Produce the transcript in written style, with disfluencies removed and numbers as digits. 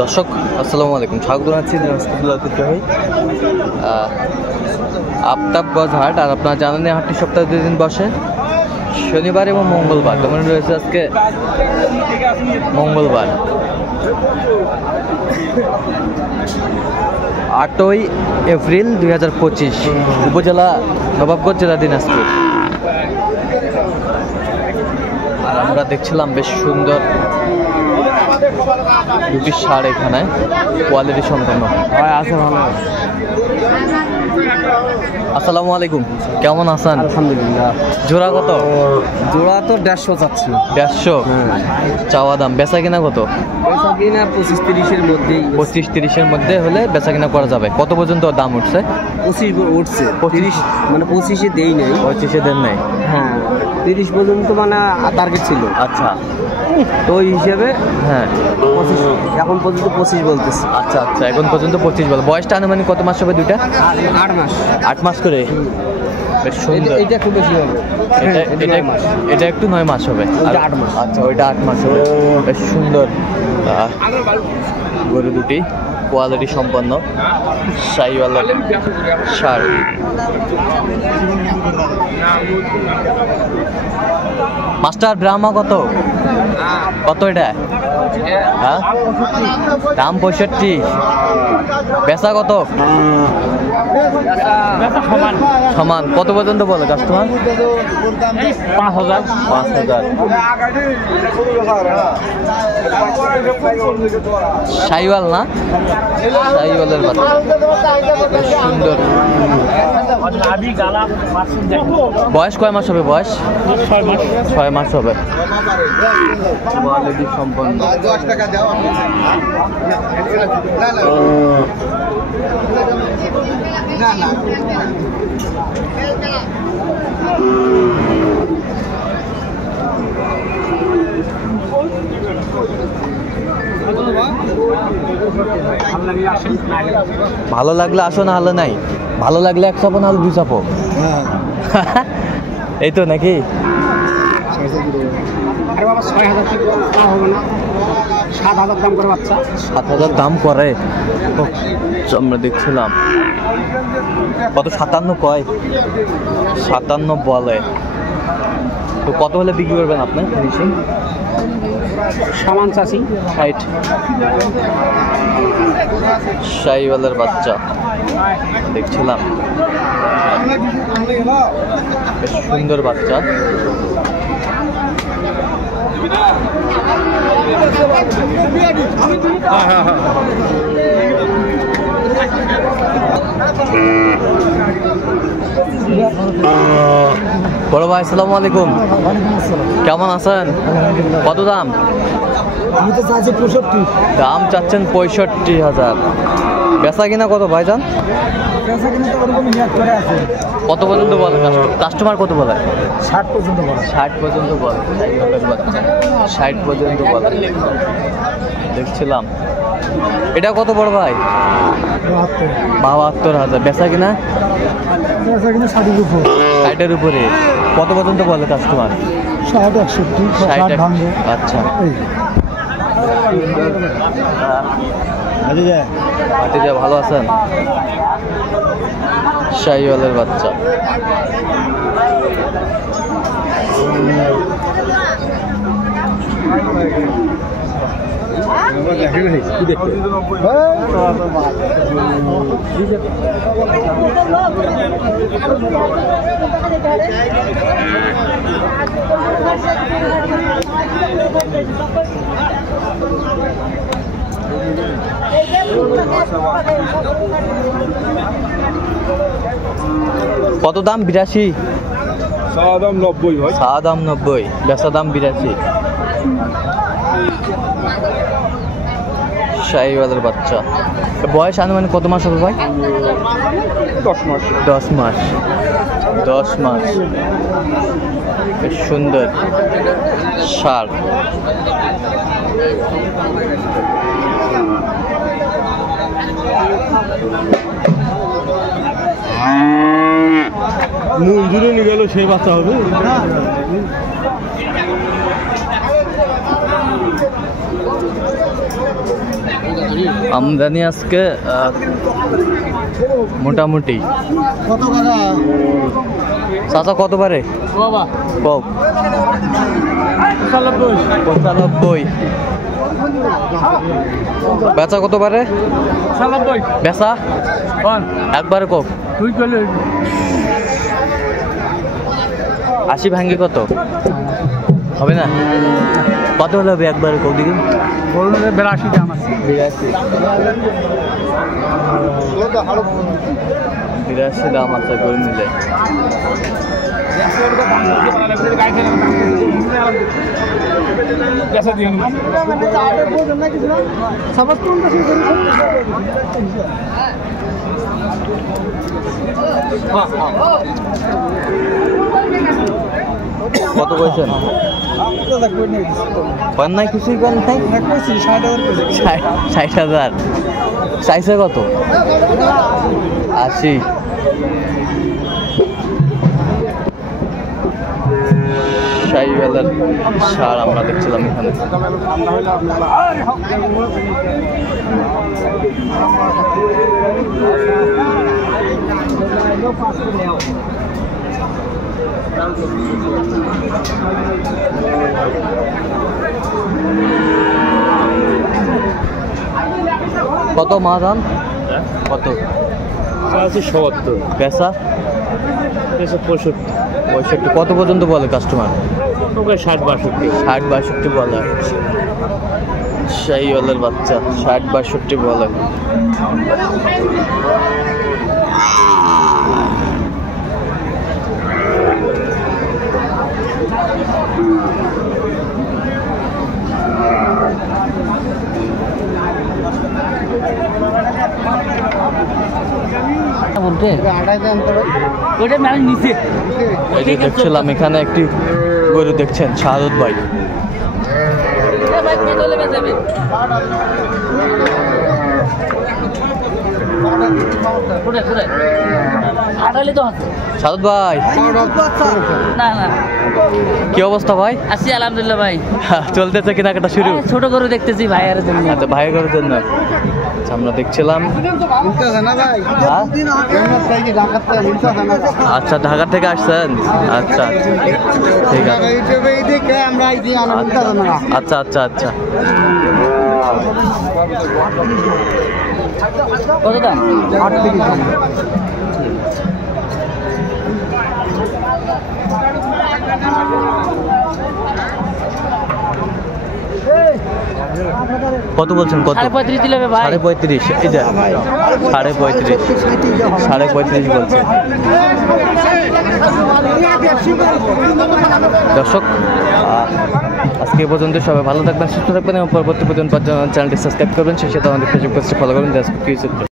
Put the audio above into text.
দর্শক আসসালামু আলাইকুম, স্বাগত জানাচ্ছি আফতাবগঞ্জ হাট। আর আপনারা জানেন এই হাটটি সপ্তাহে 2 দিন বসে, শনিবার এবং মঙ্গলবার। তেমন রয়েছে আজকে মঙ্গলবার 8ই এপ্রিল 2025, উপজেলা নবাবগঞ্জ, জেলা দিনাজপুর। আর আমরা দেখছিলাম বেশ সুন্দর দুটি ষাঁড় এখানে, কোয়ালিটি সম্পন্ন। আছে ভালো। আসসালামু আলাইকুম, কেমন আছেন? আলহামদুলিল্লাহ। জোড়া কত? জোড়া তো 150 চাচ্ছি। 150 চাওয়া দাম, বেচা কিনা কত? বেচা কিনা 25-30-এর মধ্যেই। 25-30-এর মধ্যে হলে বেচা কিনা করা যাবে। কত পর্যন্ত দাম উঠছে? 25 উঠছে। 30 মানে 25-এ দেই নাই। 25-এ দেন নাই? হ্যাঁ, 30 পর্যন্ত মানে টার্গেট ছিল। আচ্ছা, তো ওই হিসেবে হ্যাঁ 25, এখন পর্যন্ত 25 বলতেছে। আচ্ছা আচ্ছা, এখন পর্যন্ত 25 বল। বয়সটা আনুমানিক কত মাস হবে দুইটা? 8 মাস। 8 মাস করে, বেশ সুন্দর। এটা একটু বেশি হবে। এটা একটু 9 মাস হবে। ওইটা 8 মাস। আচ্ছা, ওইটা 8 মাস হবে। বেশ সুন্দর গরু দুটি, কোয়ালিটি সম্পন্ন শাহিওয়ালা ষাঁড়। মাস্টার ব্রাহ্মা কত কত এটা? হ্যাঁ, দাম 65, বেচা কত? সমান। কত পর্যন্ত বলে কাস্টমার? 5000। 5000। শাহিওয়াল না? শাহিওয়ালের বাচ্চা, সুন্দর। বয়স কয় মাস হবে? বয়স 6 মাস হবে। কোয়ালিটি সম্পন্ন। ভালো লাগলে আসো, না হলে নাই। ভালো লাগলে 1 চাপো, না হলে 2 চাপো। এই তো নাকি? আরে বাবা, 6000 টাকা হবে না? 7000 দাম করে বাচ্চা। 7000 দাম করে? আমরা দেখছিলাম কত, 57 কয়, 57 বলে। তো কত হলে বিক্রি করবেন আপনি? ফিনিশিং সমান চাষি 60। শাহিওয়ালের বাচ্চা দেখছিলাম, বেশ সুন্দর বাচ্চা। বড় ভাই আসসালামু আলাইকুম, কেমন আছেন? কত দাম? আমি তো চাচ্ছি 65। দাম চাচ্ছেন 65,000, বেচা কিনা কত ভাইজান? কত পর্যন্ত বলে কাস্টমার? কত বলে? 60 পর্যন্ত বলে। 60 পর্যন্ত বলে। 60 পর্যন্ত বলে দেখছিলাম। এটা কত বড় ভাই? 72,000। বেচা কিনা? 60-এর উপরে। কত পর্যন্ত বলে কাস্টমার? 60-61। আচ্ছা, ভালো আছেন? শাহিওয়ালের বাচ্চা। কত দাম? 82। চাওয়া দাম 90 ভাই। চাওয়া দাম 90, বেচা দাম 82। শাহিওয়ালের বাচ্চা। বয়স আনুমানিক কত মাস হবে ভাই? 10 মাস। 10 মাস। 10 মাস। বেশ সুন্দর ষাঁড়। মন্দিরে নিয়ে গেল সেই বাচ্চা হবে। আমদানি আজকে মোটামুটি। কত টাকা চাচা কত পারে? বাবা কক 95। বেচা কত পারে? 96 বেচা একবারে কক তুই চলে 80 ভাঙ্গি কত হবে না? কত হলে হবে একবারে কক দিকে? বলুন 82 দাম আছে। 82 দাম আছে করে নিলে। কত কইছেন? পান নাই কিছুই পান নাই? 60,000। চাইছে কত? 80। শাহিওয়ালার সার আমরা দেখছিলাম এখানে। কত মা দাম? কত? 70 পেশা 65 কত পর্যন্ত বলে কাস্টমার? 60-62 বলে। শাহিওয়ালার বাচ্চা 60-62 বলে। দেখছিলাম এখানে একটি গরু দেখছেন শাহাদত ভাই। শাহাদত ভাই কি অবস্থা ভাই? আছি আলহামদুলিল্লাহ ভাই। চলতেছে কেনাকাটা শুরু? ছোট গরু দেখতেছি ভাইয়ের জন্য। আচ্ছা ভাইয়ের গরুর জন্য আমরা দেখছিলাম। আচ্ছা ঢাকা থেকে আসছেন? আচ্ছা ঠিক আছে। আচ্ছা আচ্ছা আচ্ছা। কত দাম? 8 কত বলছেন? কত? 35.5 দিলে হবে ভাই। 35.5। এই যে 35.5 35.5 বলছে। দর্শক আজকে এই পর্যন্ত। সবাই ভালো থাকবেন, সুস্থ থাকবেন এবং পরবর্তী পর্যন্ত চ্যানেলটি সাবস্ক্রাইব করবেন। সেই সাথে আমাদের ফেসবুক পেজটি ফলো করবেন।